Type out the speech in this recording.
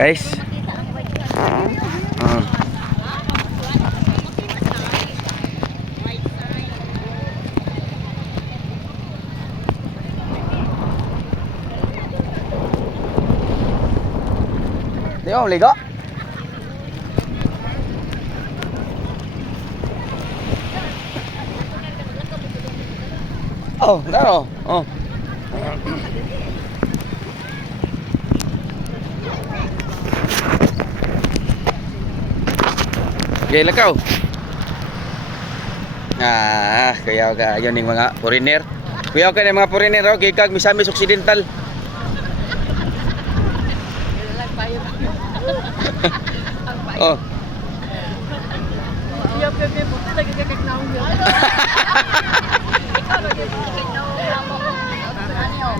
Guys. Di ba maligo? Oh, daro. Oh. Okay, lakaw. Kaya yun yung mga foreigner. Kuya ka ng mga foreigner, okay, kag Misamis Occidental. Oh. Iya, bebe, buti lagi kakak naon yun. Ikaw lagi kakak naon mo. Ano yun?